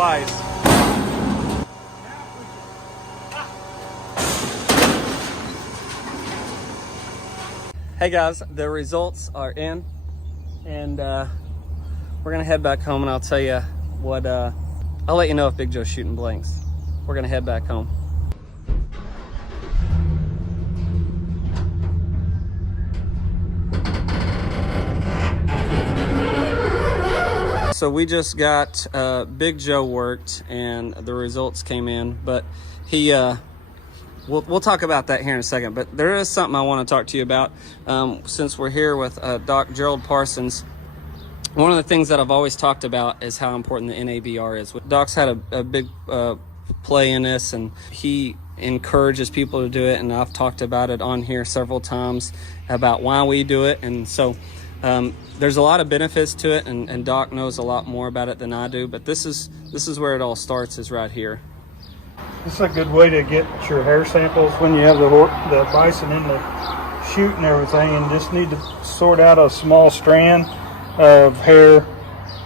twice. Hey guys, the results are in, and we're gonna head back home, and I'll tell you what, I'll let you know if Big Joe's shooting blanks. We're gonna head back home. So we just got Big Joe worked, and the results came in, but he, we'll talk about that here in a second, but there is something I want to talk to you about. Since we're here with Doc Gerald Parsons, one of the things that I've always talked about is how important the NABR is. Doc's had a big play in this, and he encourages people to do it, and I've talked about it on here several times about why we do it. And so there's a lot of benefits to it, and Doc knows a lot more about it than I do, but this is where it all starts, is right here. This is a good way to get your hair samples when you have the bison in the chute and everything, and just need to sort out a small strand of hair,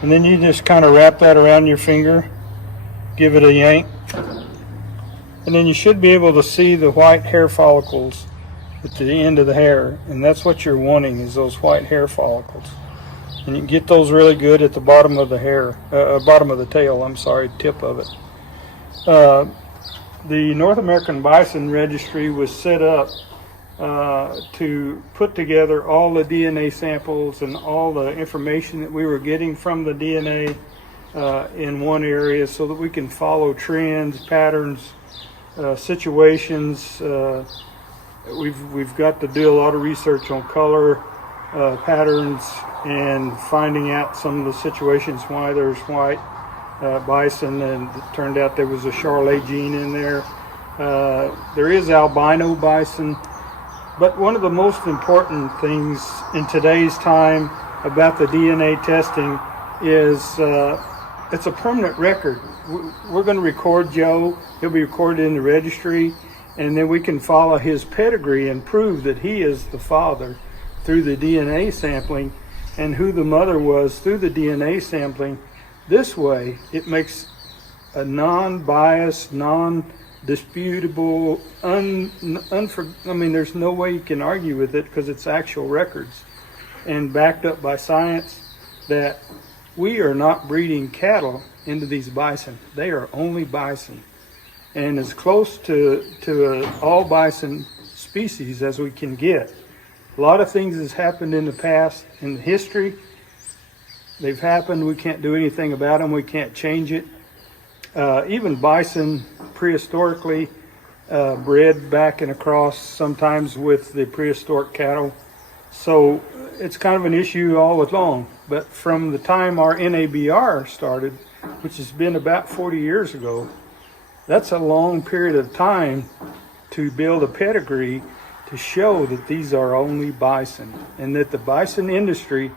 and then you just kind of wrap that around your finger, give it a yank, and then you should be able to see the white hair follicles at the end of the hair, and that's what you're wanting, is those white hair follicles. And you can get those really good at the bottom of the hair, bottom of the tail, I'm sorry, tip of it. The North American Bison Registry was set up to put together all the DNA samples and all the information that we were getting from the DNA in one area, so that we can follow trends, patterns, situations. We've got to do a lot of research on color, patterns, and finding out some of the situations why there's white bison, and it turned out there was a Charolais gene in there. There is albino bison, but one of the most important things in today's time about the DNA testing is it's a permanent record. We're going to record Joe, he'll be recorded in the registry, and then we can follow his pedigree and prove that he is the father through the DNA sampling, and who the mother was through the DNA sampling. This way, it makes a non-biased, non-disputable, I mean, there's no way you can argue with it, because it's actual records and backed up by science, that we are not breeding cattle into these bison. They are only bison, and as close to all bison species as we can get. A lot of things has happened in the past, in history. They've happened, we can't do anything about them, we can't change it. Even bison prehistorically bred back and across, sometimes with the prehistoric cattle. So it's kind of an issue all along. But from the time our NABR started, which has been about 40 years ago, that's a long period of time to build a pedigree to show that these are only bison, and that the bison industry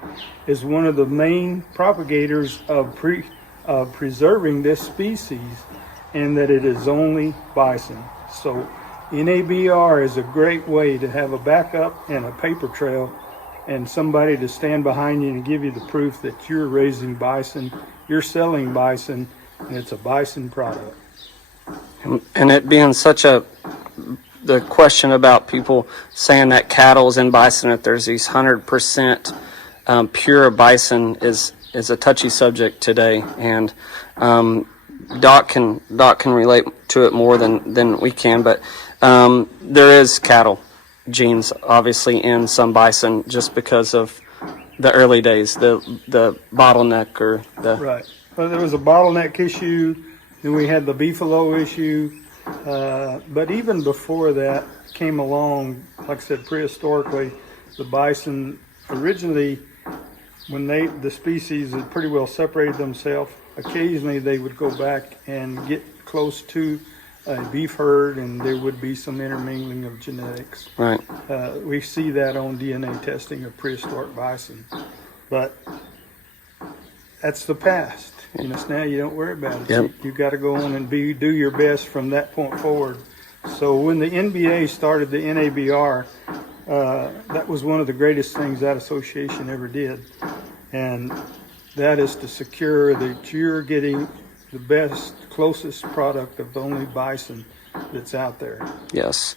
is one of the main propagators of preserving this species, and that it is only bison. So NABR is a great way to have a backup and a paper trail, and somebody to stand behind you and give you the proof that you're raising bison, you're selling bison, and it's a bison product. And it being such the question about people saying that cattle's in bison, if there's these 100% pure bison, is a touchy subject today, and Doc can relate to it more than we can, but there is cattle genes obviously in some bison, just because of the early days, the bottleneck, or the right. Well, there was a bottleneck issue, then we had the beefalo issue. But even before that came along, like I said, prehistorically, the bison originally, when the species had pretty well separated themselves, occasionally they would go back and get close to a beef herd, and there would be some intermingling of genetics. Right. We see that on DNA testing of prehistoric bison, but that's the past. You know, now you don't worry about it. Yep. You got to go on and do your best from that point forward. So when the NBA started the NABR, that was one of the greatest things that association ever did, and that is to secure that you're getting the best, closest product of only Bison that's out there. Yes.